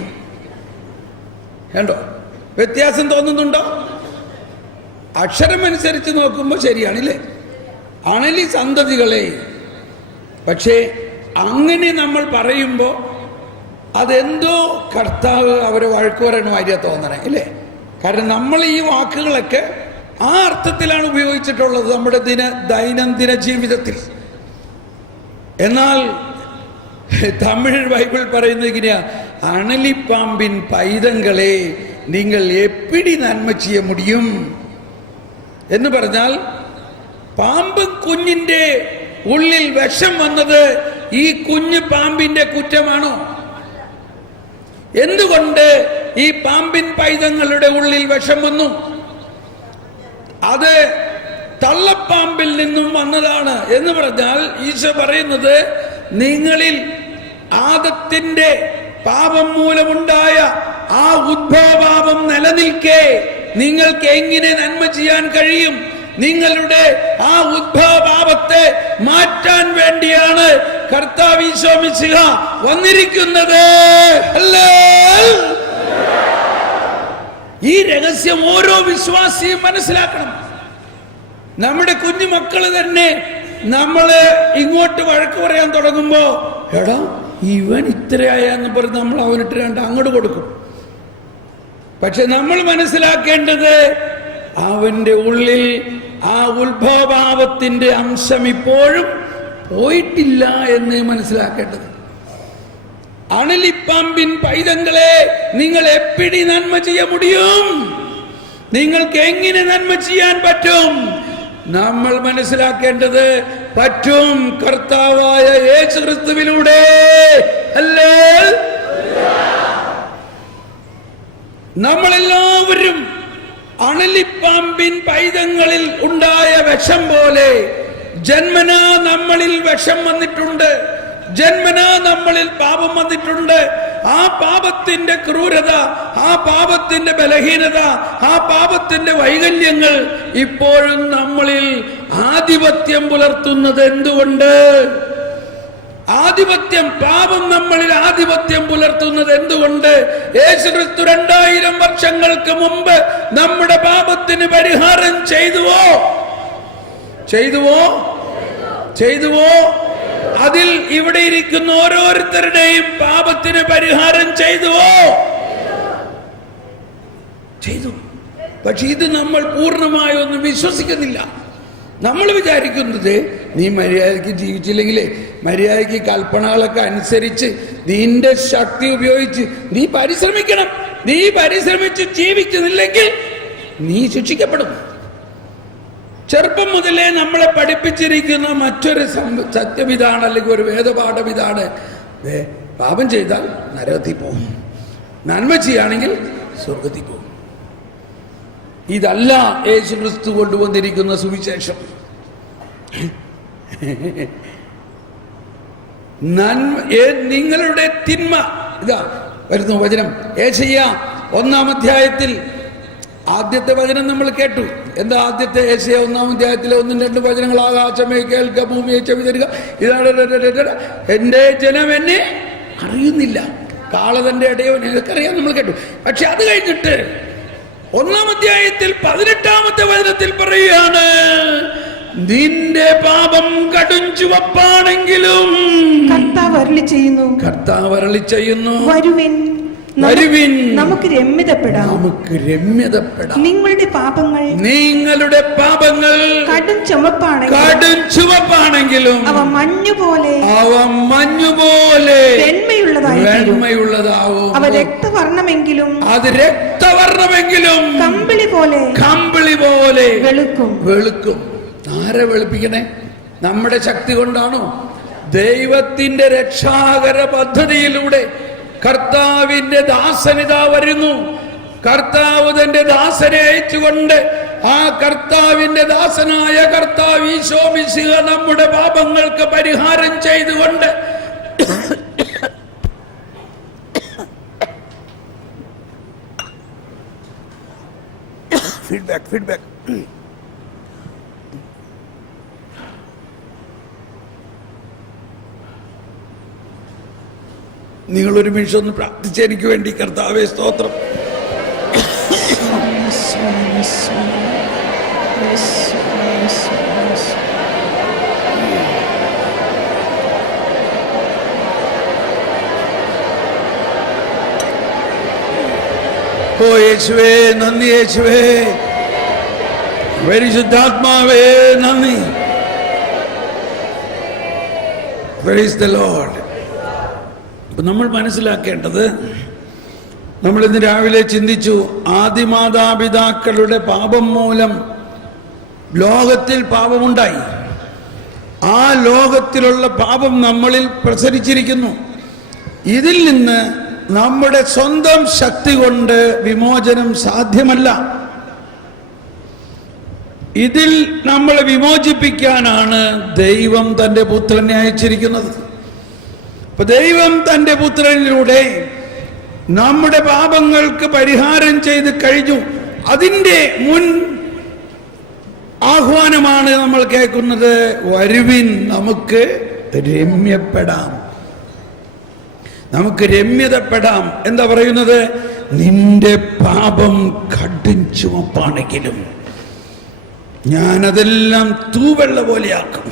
കണ്ടോ, വ്യത്യാസം തോന്നുന്നുണ്ടോ? അക്ഷരമനുസരിച്ച് നോക്കുമ്പോൾ ശരിയാണില്ലേ, അണലി സന്തതികളെ. പക്ഷേ അങ്ങനെ നമ്മൾ പറയുമ്പോൾ അതെന്തോ കർത്താവ് അവരെ വഴക്ക് പറയണ മാതിരിയാ തോന്നണേ ഇല്ലേ? കാരണം നമ്മൾ ഈ വാക്കുകളൊക്കെ ആ അർത്ഥത്തിലാണ് ഉപയോഗിച്ചിട്ടുള്ളത് നമ്മുടെ ദൈനംദിന ജീവിതത്തിൽ. എന്നാൽ തമിഴ് ബൈബിൾ പറയുന്നത് ഇങ്ങനെയാ, അണലിപ്പാമ്പിൻ പൈതങ്ങളെ നിങ്ങൾ എപ്പിടി നന്മ ചെയ്യ മുടിയും എന്ന് പറഞ്ഞാൽ, പാമ്പ് കുഞ്ഞിന്റെ ഉള്ളിൽ വിഷം വന്നത് ഈ കുഞ്ഞു പാമ്പിന്റെ കുറ്റമാണോ? എന്തുകൊണ്ട് ഈ പാമ്പിൻ പൈതങ്ങളുടെ ഉള്ളിൽ വിഷം വന്നു? അത് തള്ളപ്പാമ്പിൽ നിന്നും വന്നതാണ് എന്ന് പറഞ്ഞാൽ ഈശോ പറയുന്നത്, നിങ്ങളിൽ ആദത്തിന്റെ പാപം മൂലമുണ്ടായ ആ ഉദ്ഭവപാപം നിലനിൽക്കെ നിങ്ങൾക്ക് എങ്ങനെ നന്മ ചെയ്യാൻ കഴിയും? നിങ്ങളുടെ ആ ഉദ്ഭവപാപത്തെ മാറ്റാൻ വേണ്ടിയാണ് കർത്താവ് ഈശോ മിശിഹ വന്നിരിക്കുന്നത്. ഈ രഹസ്യം ഓരോ വിശ്വാസിയും മനസ്സിലാക്കണം. നമ്മുടെ കുഞ്ഞു മക്കള് തന്നെ നമ്മള് ഇങ്ങോട്ട് വഴക്ക് പറയാൻ തുടങ്ങുമ്പോ, എടാ ഇവൻ ഇത്രയായെന്ന് പറഞ്ഞ് നമ്മൾ അവനിട്ട് 2 അങ്ങോട്ട് കൊടുക്കും. പക്ഷെ നമ്മൾ മനസ്സിലാക്കേണ്ടത്, അവന്റെ ഉള്ളിൽ ആ ഉത്ഭവഭാവത്തിന്റെ അംശം ഇപ്പോഴും പോയിട്ടില്ല എന്ന് മനസ്സിലാക്കേണ്ടത്. അണലിപ്പാമ്പിൻ പൈതങ്ങളെ നിങ്ങൾ എപ്പിടി നന്മ ചെയ്യ മുടിയും? നിങ്ങൾക്ക് എങ്ങനെ നന്മ ചെയ്യാൻ പറ്റും? നമ്മൾ മനസ്സിലാക്കേണ്ടത്, പറ്റും കർത്താവായ യേശു ക്രിസ്തുവിലൂടെ. അല്ലേ? നമ്മളെല്ലാവരും അണലിപ്പാമ്പിൻ പൈതങ്ങളിൽ ഉണ്ടായ വിഷം പോലെ ജന്മനാ നമ്മളിൽ വിഷം വന്നിട്ടുണ്ട്. ജന്മനാ നമ്മളിൽ പാപം വന്നിട്ടുണ്ട്. ആ പാപത്തിന്റെ ക്രൂരത, ആ പാപത്തിന്റെ ബലഹീനത, ആ പാപത്തിന്റെ വൈകല്യങ്ങൾ ഇപ്പോഴും നമ്മളിൽ ആധിപത്യം പുലർത്തുന്നത് എന്തുകൊണ്ട്? ആധിപത്യം, പാപം നമ്മളിൽ ആധിപത്യം പുലർത്തുന്നത് എന്തുകൊണ്ട്? യേശുക്രിസ്തു 2000 വർഷങ്ങൾക്ക് മുമ്പ് നമ്മുടെ പാപത്തിന് പരിഹാരം ചെയ്തുവോ? അതിൽ ഇവിടെ ഇരിക്കുന്ന ഓരോരുത്തരുടെയും പാപത്തിന് പരിഹാരം ചെയ്തുവോ? ചെയ്തു. പക്ഷെ ഇത് നമ്മൾ പൂർണ്ണമായൊന്നും വിശ്വസിക്കുന്നില്ല. നമ്മൾ വിചാരിക്കുന്നത് നീ മര്യാദയ്ക്ക് ജീവിച്ചില്ലെങ്കിലേ, മര്യാദയ്ക്ക് കൽപ്പനകളൊക്കെ അനുസരിച്ച് നിന്റെ ശക്തി ഉപയോഗിച്ച് നീ പരിശ്രമിക്കണം. നീ പരിശ്രമിച്ച് ജീവിക്കുന്നില്ലെങ്കിൽ നീ ശിക്ഷിക്കപ്പെടും. ചെറുപ്പം മുതലേ നമ്മളെ പഠിപ്പിച്ചിരിക്കുന്ന മറ്റൊരു സത്യം ഇതാണ്, അല്ലെങ്കിൽ ഒരു വേദപാഠം ഇതാണ്: പാപം ചെയ്താൽ നരകത്തിൽ പോകും, നന്മ ചെയ്യുകയാണെങ്കിൽ സ്വർഗത്തിൽ പോകും. ഇതല്ല യേശുക്രിസ്തു കൊണ്ടുവന്നിരിക്കുന്ന സുവിശേഷം. നിങ്ങളുടെ തിന്മ ഇതാ വരുന്നു വചനം. യേശയ്യ 1-ാം അധ്യായത്തിൽ ആദ്യത്തെ വചനം നമ്മൾ കേട്ടു. എന്താ ആദ്യത്തെ? യേശയ്യ 1-ാം അധ്യായത്തിലെ 1-2 വചനങ്ങൾ: ആകാശമേ കേൾക്ക, ഭൂമിയെ ചെവി തരിക, ഇതാണ് എന്റെ ജനം എന്നെ അറിയുന്നില്ല, കാളതന്റെ ഇടയവൻ, ഇതൊക്കെ അറിയാൻ നമ്മൾ കേട്ടു. പക്ഷെ അത് കഴിഞ്ഞിട്ട് 1-ാം അധ്യായത്തിൽ 18-ാമത്തെ വചനത്തിൽ പറയുകയാണ്: നിന്റെ പാപം കടും ചുവപ്പാണെങ്കിലും കർത്താവ് അരുളി ചെയ്യുന്നു, വരുവിൻ, നമുക്ക് രമ്യതപ്പെടാം. നിങ്ങളുടെ പാപങ്ങൾ കടും ചുവപ്പാണെങ്കിലും അവ മഞ്ഞുപോലെ വെണ്മയുള്ളതാവും. അവ രക്തവർണ്ണമെങ്കിലും കമ്പിളി പോലെ വെളുക്കും. ആരെ വെളുപ്പിക്കണേ? നമ്മുടെ ശക്തി കൊണ്ടാണോ? ദൈവത്തിന്റെ രക്ഷാകര പദ്ധതിയിലൂടെ കർത്താവിന്റെ ദാസനിതാ വരുന്നു. കർത്താവ് തന്റെ ദാസനെ അയച്ചുകൊണ്ട് ആ കർത്താവിന്റെ ദാസനായ കർത്താവ് ഈശോ മിശിഹ നമ്മുടെ പാപങ്ങൾക്ക് പരിഹാരം ചെയ്തുകൊണ്ട് ഫീഡ്ബാക്ക് നിങ്ങൾ ഒരു നിമിഷം ഒന്ന് പ്രാർത്ഥിച്ച് എനിക്ക് വേണ്ടി. കർത്താവേ സ്തോത്രം. ഓ യേശുവേ നന്ദി, യേശുവേ പരിശുദ്ധാത്മാവേ നന്ദി. Praise the Lord. നമ്മൾ മനസ്സിലാക്കേണ്ടത്, നമ്മളിന്ന് രാവിലെ ചിന്തിച്ചു, ആദിമാതാപിതാക്കളുടെ പാപം മൂലം ലോകത്തിൽ പാപമുണ്ടായി. ആ ലോകത്തിലുള്ള പാപം നമ്മളിൽ പ്രസരിച്ചിരിക്കുന്നു. ഇതിൽ നിന്ന് നമ്മുടെ സ്വന്തം ശക്തി കൊണ്ട് വിമോചനം സാധ്യമല്ല. ഇതിൽ നമ്മളെ വിമോചിപ്പിക്കാനാണ് ദൈവം തൻ്റെ പുത്രനെ അയച്ചിരിക്കുന്നത്. അപ്പൊ ദൈവം തൻ്റെ പുത്രനിലൂടെ നമ്മുടെ പാപങ്ങൾക്ക് പരിഹാരം ചെയ്ത് കഴിഞ്ഞു. അതിൻ്റെ മുൻ ആഹ്വാനമാണ് നമ്മൾ കേൾക്കുന്നത്: വരുവിൻ, നമുക്ക് രമ്യപ്പെടാം, നമുക്ക് രമ്യതപ്പെടാം. എന്താ പറയുന്നത്? നിന്റെ പാപം കടും ചുവപ്പാണെങ്കിലും ഞാനതെല്ലാം തൂവെള്ള പോലെയാക്കും.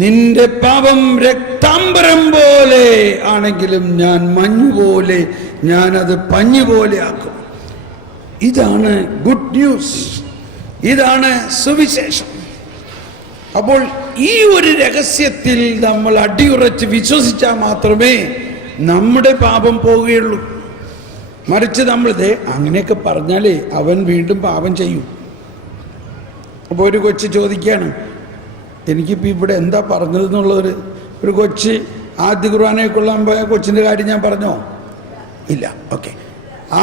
നിന്റെ പാപം രക്താംബരം പോലെ ആണെങ്കിലും ഞാൻ മഞ്ഞുപോലെ, ഞാനത് പഞ്ഞുപോലെ ആക്കും. ഇതാണ് ഗുഡ് ന്യൂസ്, ഇതാണ് സുവിശേഷം. അപ്പോൾ ഈ ഒരു രഹസ്യത്തിൽ നമ്മൾ അടിയുറച്ച് വിശ്വസിച്ചാൽ മാത്രമേ നമ്മുടെ പാപം പോവുകയുള്ളൂ. മറിച്ച് നമ്മളിത് അങ്ങനെയൊക്കെ പറഞ്ഞാലേ അവൻ വീണ്ടും പാപം ചെയ്യും. അപ്പോൾ ഒരു കൊച്ചു ചോദിക്കുകയാണ്, എനിക്കിപ്പോൾ ഇവിടെ എന്താ പറഞ്ഞതെന്നുള്ളൊരു ഒരു കൊച്ച് ആദ്യ കുർബാനയെ കൊള്ളാൻ പോയ കൊച്ചിൻ്റെ കാര്യം ഞാൻ പറഞ്ഞോ? ഇല്ല. ഓക്കെ,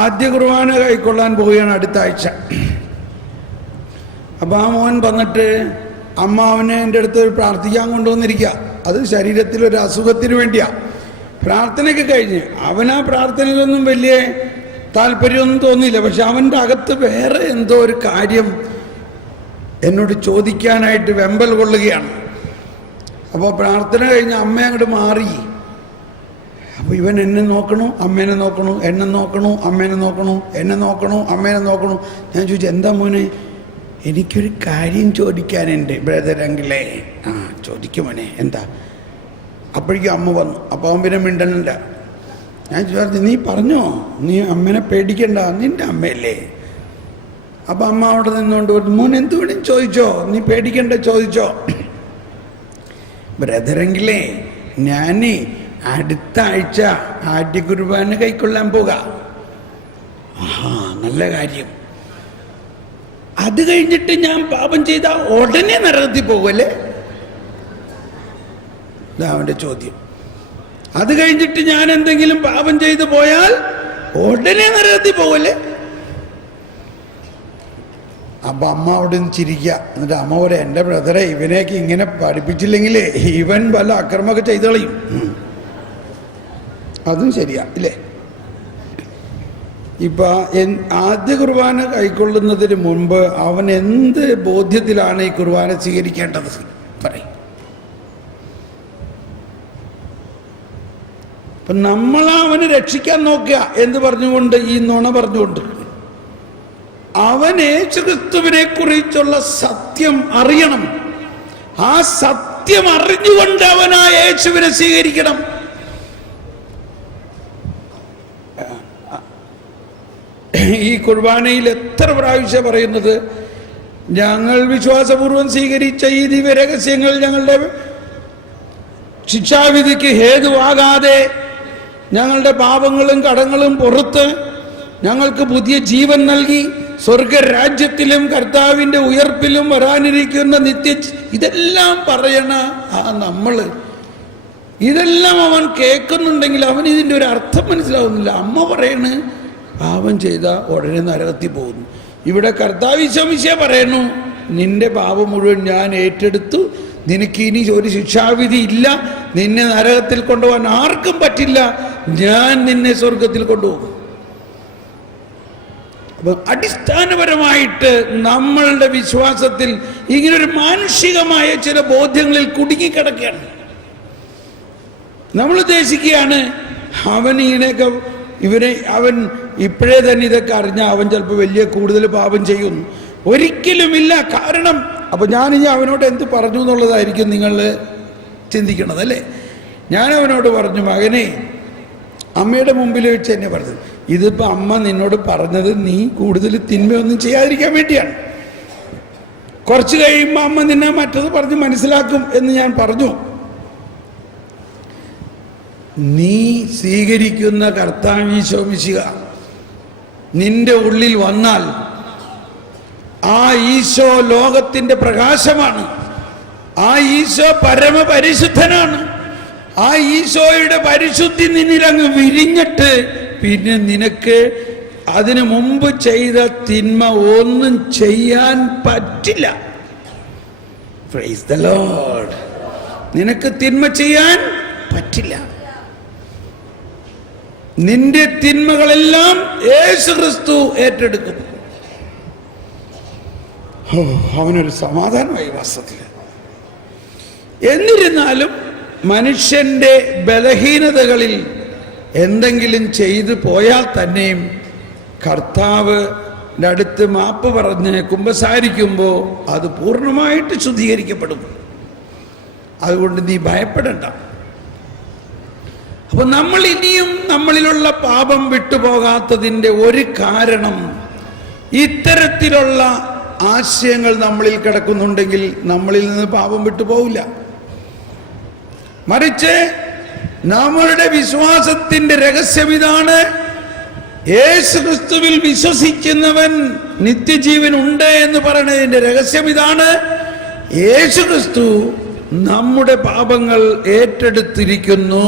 ആദ്യ കുർബാന കൈക്കൊള്ളാൻ പോവുകയാണ് അടുത്ത ആഴ്ച. അപ്പോൾ ആ മോൻ വന്നിട്ട് അമ്മ അവനെ എൻ്റെ അടുത്ത് പ്രാർത്ഥിക്കാൻ കൊണ്ടുവന്നിരിക്കുക. അത് ശരീരത്തിലൊരു അസുഖത്തിന് വേണ്ടിയാണ്. പ്രാർത്ഥനയൊക്കെ കഴിഞ്ഞ് അവനാ പ്രാർത്ഥനയിലൊന്നും വലിയ താല്പര്യമൊന്നും തോന്നിയില്ല. പക്ഷെ അവൻ്റെ അകത്ത് വേറെ എന്തോ ഒരു കാര്യം എന്നോട് ചോദിക്കാനായിട്ട് വെമ്പൽ കൊള്ളുകയാണ്. അപ്പോൾ പ്രാർത്ഥന കഴിഞ്ഞ് അമ്മ അങ്ങോട്ട് മാറി. അപ്പോൾ ഇവൻ എന്നെ നോക്കണു, അമ്മേനെ നോക്കണു, എന്നെ നോക്കണു, അമ്മേനെ നോക്കണു, എന്നെ നോക്കണു, അമ്മേനെ നോക്കണു. ഞാൻ ചോദിച്ചു, എന്താ മോനെ? എനിക്കൊരു കാര്യം ചോദിക്കാനുണ്ട് ബ്രദറെങ്കിലേ. ആ ചോദിക്കും മോനെ, എന്താ? അപ്പോഴേക്കും അമ്മ വന്നു. അപ്പോൾ അവൻ പിന്നെ മിണ്ടണില്ല. ഞാൻ ചോദിച്ചു, നീ പറഞ്ഞോ, നീ അമ്മേനെ പേടിക്കണ്ട, നിൻ്റെ അമ്മയല്ലേ. അപ്പം അമ്മ അവിടെ നിന്നുകൊണ്ട് മോൻ എന്ത് വേണം ചോദിച്ചോ, നീ പേടിക്കണ്ട, ചോദിച്ചോ. ബ്രദറെങ്കിലേ, ഞാൻ അടുത്ത ആഴ്ച ആദ്യ കുർബാന കൈക്കൊള്ളാൻ പോകാം. ആ നല്ല കാര്യം. അത് കഴിഞ്ഞിട്ട് ഞാൻ പാപം ചെയ്ത ഉടനെ നരകത്തിൽ പോകുമല്ലേ? ഇതാ അവൻ്റെ ചോദ്യം. അത് കഴിഞ്ഞിട്ട് ഞാൻ എന്തെങ്കിലും പാപം ചെയ്തു പോയാൽ ഉടനെ നരകത്തിൽ പോകുമല്ലേ? അപ്പം അമ്മ അവിടെ നിന്ന് ചിരിക്കുക. എന്നിട്ട് അമ്മ പറയാം, എൻ്റെ ബ്രദറെ, ഇവനെയൊക്കെ ഇങ്ങനെ പഠിപ്പിച്ചില്ലെങ്കിൽ ഇവൻ വല്ല അക്രമമൊക്കെ ചെയ്ത് കളയും. അതും ശരിയാ ഇല്ലേ? ഇപ്പം ആദ്യ കുർബാന കൈക്കൊള്ളുന്നതിന് മുൻപ് അവൻ എന്ത് ബോധ്യത്തിലാണ് ഈ കുർബാന സ്വീകരിക്കേണ്ടത് പറയും. അപ്പം നമ്മളവനെ രക്ഷിക്കാൻ നോക്കുക എന്ന് പറഞ്ഞുകൊണ്ട്, ഈ നുണ പറഞ്ഞുകൊണ്ട്, അവൻ യേശുക്രിസ്തുവിനെ കുറിച്ചുള്ള സത്യം അറിയണം. ആ സത്യം അറിഞ്ഞുകൊണ്ട് അവൻ ആ യേശുവിനെ സ്വീകരിക്കണം. ഈ കുർബാനയിൽ എത്ര പ്രാവശ്യം പറയുന്നത്, ഞങ്ങൾ വിശ്വാസപൂർവം സ്വീകരിച്ച ഈ ദിവ്യരഹസ്യങ്ങൾ ഞങ്ങളുടെ ശിക്ഷാവിധിക്ക് ഹേതുവാകാതെ ഞങ്ങളുടെ പാപങ്ങളും കടങ്ങളും പുറത്ത് ഞങ്ങൾക്ക് പുതിയ ജീവൻ നൽകി സ്വർഗരാജ്യത്തിലും കർത്താവിൻ്റെ ഉയർപ്പിലും വരാനിരിക്കുന്ന ഇതെല്ലാം പറയണ നമ്മള് ഇതെല്ലാം അവൻ കേൾക്കുന്നുണ്ടെങ്കിൽ അവൻ ഇതിൻ്റെ ഒരു അർത്ഥം മനസ്സിലാവുന്നില്ല. അമ്മ പറയണ് പാപം ചെയ്ത ഉടനെ നരകത്തിൽ പോകുന്നു. ഇവിടെ കർത്താവ് ഈശോ പറയണു, നിന്റെ പാപം മുഴുവൻ ഞാൻ ഏറ്റെടുത്തു, നിനക്ക് ഇനി ഒരു ശിക്ഷാവിധി ഇല്ല, നിന്നെ നരകത്തിൽ കൊണ്ടുപോകാൻ ആർക്കും പറ്റില്ല, ഞാൻ നിന്നെ സ്വർഗത്തിൽ കൊണ്ടുപോകും. അപ്പം അടിസ്ഥാനപരമായിട്ട് നമ്മളുടെ വിശ്വാസത്തിൽ ഇങ്ങനൊരു മാനുഷികമായ ചില ബോധ്യങ്ങളിൽ കുടുങ്ങിക്കിടക്കുകയാണ്. നമ്മൾ ഉദ്ദേശിക്കുകയാണ് അവൻ ഇപ്പോഴേ തന്നെ ഇതൊക്കെ അറിഞ്ഞാൽ അവൻ ചിലപ്പോൾ വലിയ കൂടുതൽ പാപം ചെയ്യുന്നു. ഒരിക്കലുമില്ല. കാരണം അപ്പോൾ ഞാനിനി അവനോട് എന്ത് പറഞ്ഞു എന്നുള്ളതായിരിക്കും നിങ്ങൾ ചിന്തിക്കണത് അല്ലേ? ഞാൻ അവനോട് പറഞ്ഞു, മകനെ, അമ്മയുടെ മുമ്പിൽ വെച്ച് എന്നെ പറഞ്ഞു, ഇതിപ്പോൾ അമ്മ നിന്നോട് പറഞ്ഞത് നീ കൂടുതൽ തിന്മയൊന്നും ചെയ്യാതിരിക്കാൻ വേണ്ടിയാണ്. കുറച്ച് കഴിയുമ്പോൾ അമ്മ നിന്നെ മറ്റത് പറഞ്ഞ് മനസ്സിലാക്കും എന്ന് ഞാൻ പറഞ്ഞു. നീ സ്വീകരിക്കുന്ന കർത്താവ് ഈശോ മിശിഹ നിന്റെ ഉള്ളിൽ വന്നാൽ ആ ഈശോ ലോകത്തിൻ്റെ പ്രകാശമാണ്. ആ ഈശോ പരമപരിശുദ്ധനാണ്. ആ ഈശോയുടെ പരിശുദ്ധി നിന്നിലങ്ങ് വിരിഞ്ഞിട്ട് പിന്നെ നിനക്ക് അതിനു മുമ്പ് ചെയ്ത തിന്മ ഒന്നും ചെയ്യാൻ പറ്റില്ല. Praise the Lord. നിനക്ക് തിന്മ ചെയ്യാൻ പറ്റില്ല. നിന്റെ തിന്മകളെല്ലാം യേശുക്രിസ്തു ഏറ്റെടുക്കും. അവനൊരു സമാധാനമായി വാസ്തവത്തിൽ. എന്നിരുന്നാലും മനുഷ്യന്റെ ബലഹീനതകളിൽ എന്തെങ്കിലും ചെയ്തു പോയാൽ തന്നെയും കർത്താവിൻ്റെ അടുത്ത് മാപ്പ് പറഞ്ഞ് കുമ്പസാരിക്കുമ്പോൾ അത് പൂർണ്ണമായിട്ട് ശുദ്ധീകരിക്കപ്പെടും. അതുകൊണ്ട് നീ ഭയപ്പെടണ്ട. അപ്പൊ നമ്മൾ ഇനിയും നമ്മളിലുള്ള പാപം വിട്ടുപോകാത്തതിൻ്റെ ഒരു കാരണം ഇത്തരത്തിലുള്ള ആശയങ്ങൾ നമ്മളിൽ കിടക്കുന്നുണ്ടെങ്കിൽ നമ്മളിൽ നിന്ന് പാപം വിട്ടുപോകില്ല. മറിച്ച് നമ്മളുടെ വിശ്വാസത്തിന്റെ രഹസ്യം ഇതാണ്: യേശുക്രിസ്തുവിൽ വിശ്വസിക്കുന്നവൻ നിത്യജീവൻ ഉണ്ട് എന്ന് പറയുന്നതിന്റെ രഹസ്യം ഇതാണ്: യേശുക്രിസ്തു നമ്മുടെ പാപങ്ങൾ ഏറ്റെടുത്തിരിക്കുന്നു.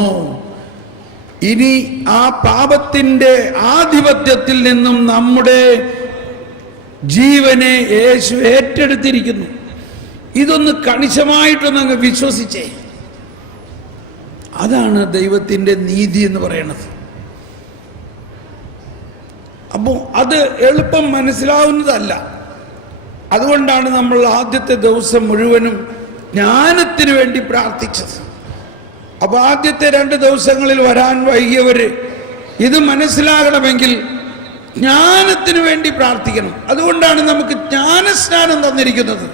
ഇനി ആ പാപത്തിന്റെ ആധിപത്യത്തിൽ നിന്നും നമ്മുടെ ജീവനെ യേശു ഏറ്റെടുത്തിരിക്കുന്നു. ഇതൊന്ന് കണിശമായിട്ടൊന്ന് അങ്ങ് വിശ്വസിച്ചേ. അതാണ് ദൈവത്തിൻ്റെ നീതി എന്ന് പറയുന്നത്. അപ്പോൾ അത് എളുപ്പം മനസ്സിലാവുന്നതല്ല. അതുകൊണ്ടാണ് നമ്മൾ ആദ്യത്തെ ദിവസം മുഴുവനും ജ്ഞാനത്തിന് വേണ്ടി പ്രാർത്ഥിച്ചത്. അപ്പൊ ആദ്യത്തെ 2 ദിവസങ്ങളിൽ വരാൻ വൈകിയവര് ഇത് മനസ്സിലാകണമെങ്കിൽ ജ്ഞാനത്തിന് വേണ്ടി പ്രാർത്ഥിക്കണം. അതുകൊണ്ടാണ് നമുക്ക് ജ്ഞാനസ്നാനം തന്നിരിക്കുന്നത്.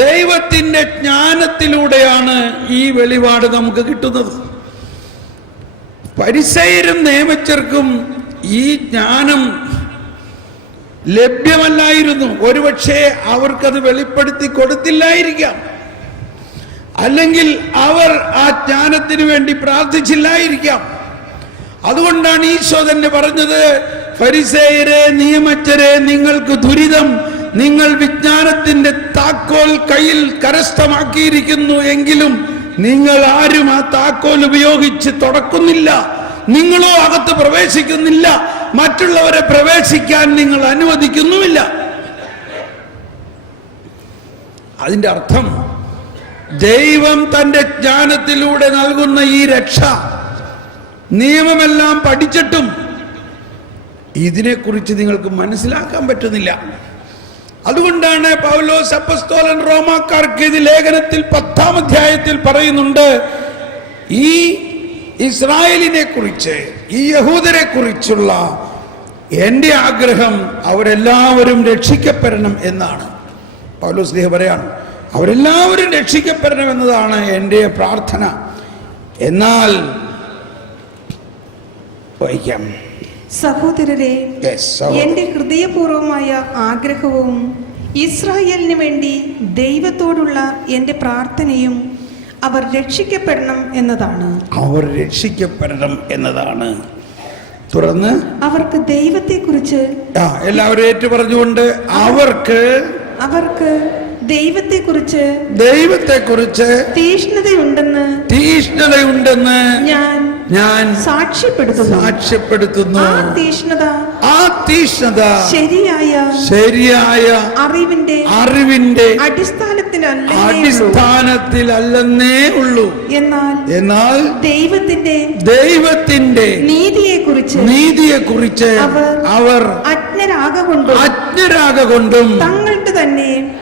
ദൈവത്തിന്റെ ജ്ഞാനത്തിലൂടെയാണ് ഈ വെളിപാട് നമുക്ക് കിട്ടുന്നത്. പരിസയരും നിയമജ്ഞർക്കും ഈ ജ്ഞാനം ലഭ്യമല്ലായിരുന്നു. ഒരുപക്ഷെ അവർക്കത് വെളിപ്പെടുത്തി കൊടുത്തില്ലായിരിക്കാം, അല്ലെങ്കിൽ അവർ ആ ജ്ഞാനത്തിന് വേണ്ടി പ്രാർത്ഥിച്ചില്ലായിരിക്കാം. അതുകൊണ്ടാണ് ഈശോ തന്നെ പറഞ്ഞത്, ഫരിസേയരെ, നിയമജ്ഞരെ, നിങ്ങൾക്ക് ദുരിതം, നിങ്ങൾ വിജ്ഞാനത്തിന്റെ താക്കോൽ കയ്യിൽ കരസ്ഥമാക്കിയിരിക്കുന്നു എങ്കിലും നിങ്ങൾ ആരും ആ താക്കോൽ ഉപയോഗിച്ച് തുറക്കുന്നില്ല, നിങ്ങളോ അകത്ത് പ്രവേശിക്കുന്നില്ല, മറ്റുള്ളവരെ പ്രവേശിക്കാൻ നിങ്ങൾ അനുവദിക്കുന്നുമില്ല. അതിന്റെ അർത്ഥം ദൈവം തന്റെ ജ്ഞാനത്തിലൂടെ നൽകുന്ന ഈ രക്ഷ നിയമമെല്ലാം പഠിച്ചിട്ടും ഇതിനെക്കുറിച്ച് നിങ്ങൾക്ക് മനസ്സിലാക്കാൻ പറ്റുന്നില്ല. അതുകൊണ്ടാണ് പൗലോസ് അപ്പസ്തോലൻ റോമാക്കാർക്ക് ഇത് ലേഖനത്തിൽ 10-ാം അധ്യായത്തിൽ പറയുന്നുണ്ട്, ഈ ഇസ്രായേലിനെ കുറിച്ച്, ഈ യഹൂദരെ കുറിച്ചുള്ള എൻ്റെ ആഗ്രഹം അവരെല്ലാവരും രക്ഷിക്കപ്പെടണം എന്നാണ്. പൗലോസ് സ്ലീഹ പറയാണ്, അവരെല്ലാവരും രക്ഷിക്കപ്പെടണം എന്നതാണ് എൻ്റെ പ്രാർത്ഥന. എന്നാൽ വായിക്കാം. സഹോദരരെ, എന്റെ ഹൃദയപൂർവമായ ആഗ്രഹവും ഇസ്രായേലിന് വേണ്ടി ദൈവത്തോടുള്ള എന്റെ പ്രാർത്ഥനയും അവർ രക്ഷിക്കപ്പെടണം എന്നതാണ്. അവർ രക്ഷിക്കപ്പെടണം എന്നതാണ്. തുടർന്ന് അവർക്ക് ദൈവത്തെക്കുറിച്ച്, എല്ലാവരും ഏറ്റു പറഞ്ഞുകൊണ്ട്, അവർക്ക് ദൈവത്തെക്കുറിച്ച് തീഷ്ണതയുണ്ടെന്ന് ഞാൻ സാക്ഷ്യപ്പെടുത്തുന്നു. ആ തീഷ്ണത ശരിയായ അറിവിന്റെ അടിസ്ഥാനത്തിലല്ലെന്നേ ഉള്ളൂ. എന്നാൽ ദൈവത്തിന്റെ നീതിയെക്കുറിച്ച് അവർ അജ്ഞരാകൊണ്ടും